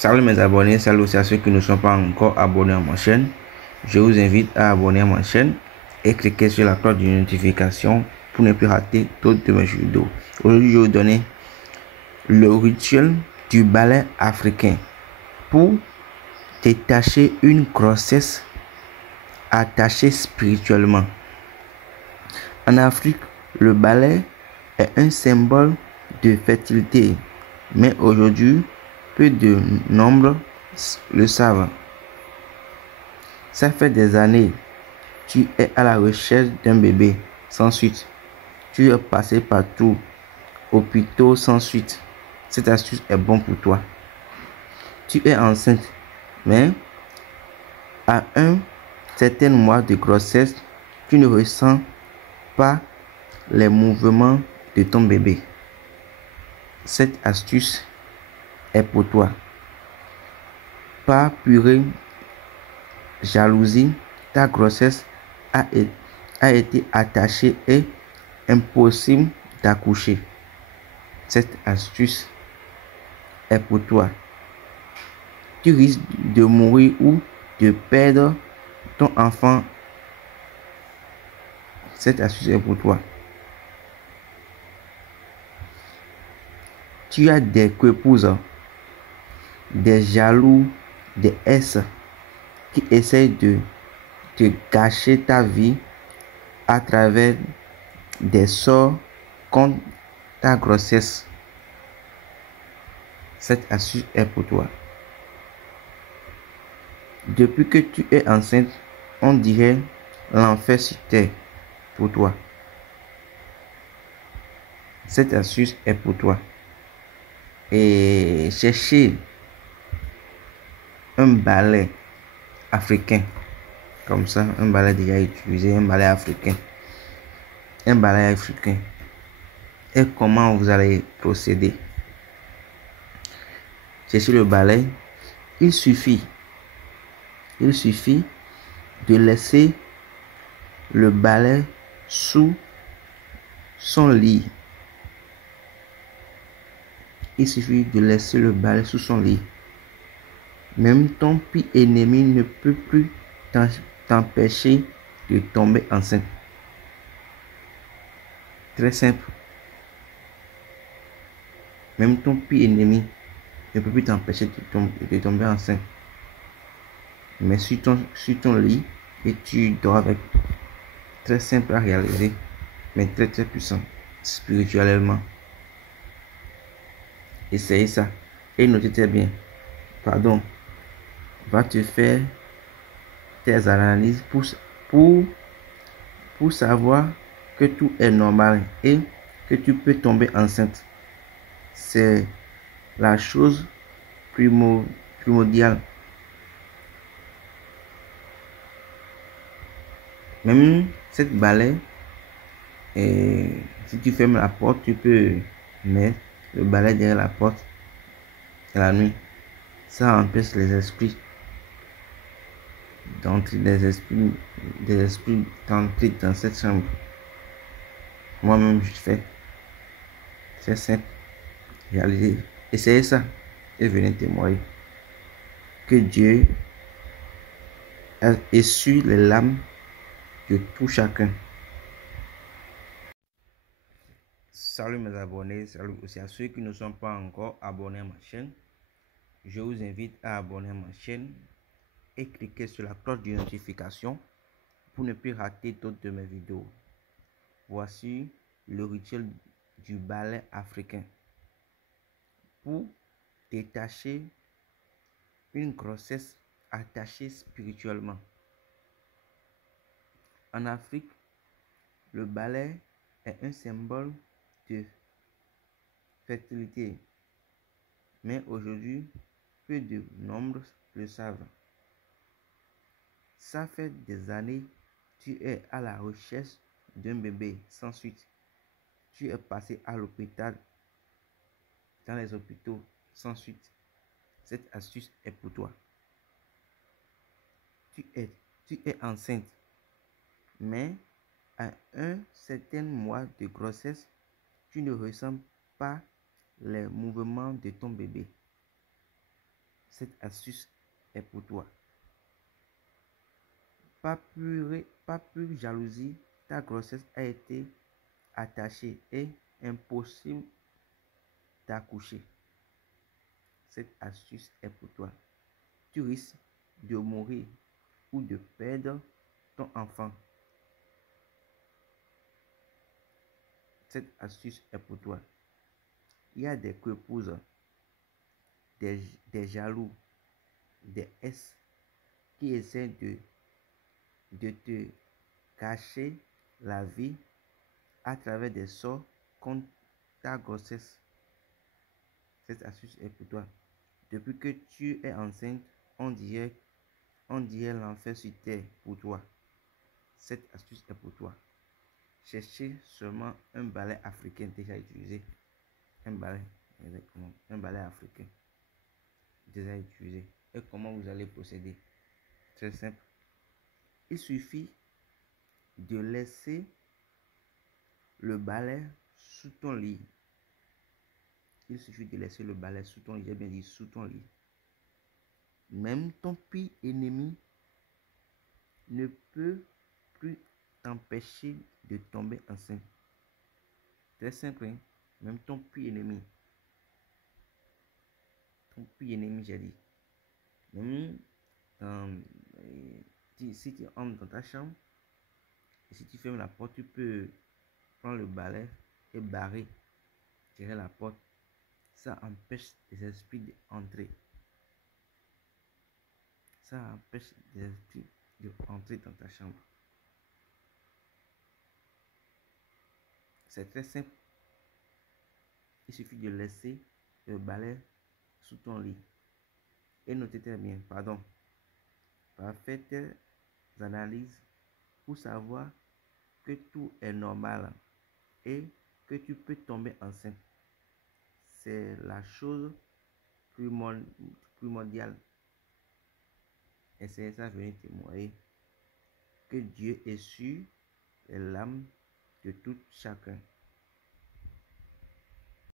Salut mes abonnés, salut aussi à ceux qui ne sont pas encore abonnés à ma chaîne. Je vous invite à abonner à ma chaîne et cliquer sur la cloche de notification pour ne plus rater toutes de mes vidéos. Aujourd'hui, je vais vous donner le rituel du ballet africain pour détacher une grossesse attachée spirituellement. En Afrique, le ballet est un symbole de fertilité, mais aujourd'hui, peu de nombre le savent. Ça fait des années, tu es à la recherche d'un bébé sans suite. Tu es passé partout, hôpitaux sans suite. Cette astuce est bonne pour toi. Tu es enceinte, mais à un certain mois de grossesse, tu ne ressens pas les mouvements de ton bébé. Cette astuce est pour toi. Par pure jalousie, ta grossesse a été attachée et impossible d'accoucher. Cette astuce est pour toi. Tu risques de mourir ou de perdre ton enfant. Cette astuce est pour toi. Tu as des coépouses, des jaloux, des S qui essayent de te gâcher ta vie à travers des sorts contre ta grossesse. Cette astuce est pour toi. Depuis que tu es enceinte, on dirait l'enfer sur terre pour toi. Cette astuce est pour toi. Et cherchez un balai africain. Comme ça, un balai déjà utilisé, un balai africain. Un balai africain. Et comment vous allez procéder? Cherchez le balai. Il suffit de laisser le balai sous son lit. Il suffit de laisser le balai sous son lit. Même ton pire ennemi ne peut plus t'empêcher de tomber enceinte. Très simple. Même ton pire ennemi ne peut plus t'empêcher de tomber enceinte. Mais sur ton lit et tu dors avec. Très simple à réaliser, mais très puissant spirituellement. Essayez ça et notez très bien. Pardon. Va te faire tes analyses pour savoir que tout est normal et que tu peux tomber enceinte. C'est la chose primordiale. Même cette balai, si tu fermes la porte, tu peux mettre le balai derrière la porte la nuit. Ça empêche les esprits d'entrer, des esprits d'entrer dans cette chambre. Moi-même, je fais. C'est simple. Réalisez. Essayez ça et venez témoigner. Que Dieu essuie les larmes de tout chacun. Salut mes abonnés, salut aussi à ceux qui ne sont pas encore abonnés à ma chaîne. Je vous invite à abonner à ma chaîne et cliquer sur la cloche de notification pour ne plus rater d'autres de mes vidéos. Voici le rituel du ballet africain pour détacher une grossesse attachée spirituellement. En Afrique, le ballet est un symbole de fertilité, mais aujourd'hui, peu de nombre le savent. Ça fait des années, tu es à la recherche d'un bébé sans suite. Tu es passé à l'hôpital, dans les hôpitaux sans suite. Cette astuce est pour toi. Tu es enceinte, mais à un certain mois de grossesse, tu ne ressens pas les mouvements de ton bébé. Cette astuce est pour toi. Pas plus jalousie, ta grossesse a été attachée et impossible d'accoucher. Cette astuce est pour toi. Tu risques de mourir ou de perdre ton enfant. Cette astuce est pour toi. Il y a des coépouses, des jaloux, des S qui essaient de te cacher la vie à travers des sorts contre ta grossesse. Cette astuce est pour toi. Depuis que tu es enceinte, on dirait l'enfer sur terre pour toi. Cette astuce est pour toi. Cherchez seulement un balai africain déjà utilisé. Un balai, exactement. Un balai africain déjà utilisé. Et comment vous allez procéder? Très simple. Il suffit de laisser le balai sous ton lit. Il suffit de laisser le balai sous ton lit. J'ai bien dit sous ton lit. Même ton pire ennemi ne peut plus t'empêcher de tomber enceinte. Très simple, hein? Même ton pire ennemi. Ton pire ennemi, j'ai dit. Même si tu entres dans ta chambre, et si tu fermes la porte, tu peux prendre le balai et barrer, tirer la porte. Ça empêche les esprits d'entrer. Ça empêche les esprits d'entrer dans ta chambre. C'est très simple. Il suffit de laisser le balai sous ton lit. Et notez très bien, pardon, faire tes analyses pour savoir que tout est normal et que tu peux tomber enceinte. C'est la chose primordiale. Essayez ça, venez témoigner que Dieu est sur les lames de tout chacun.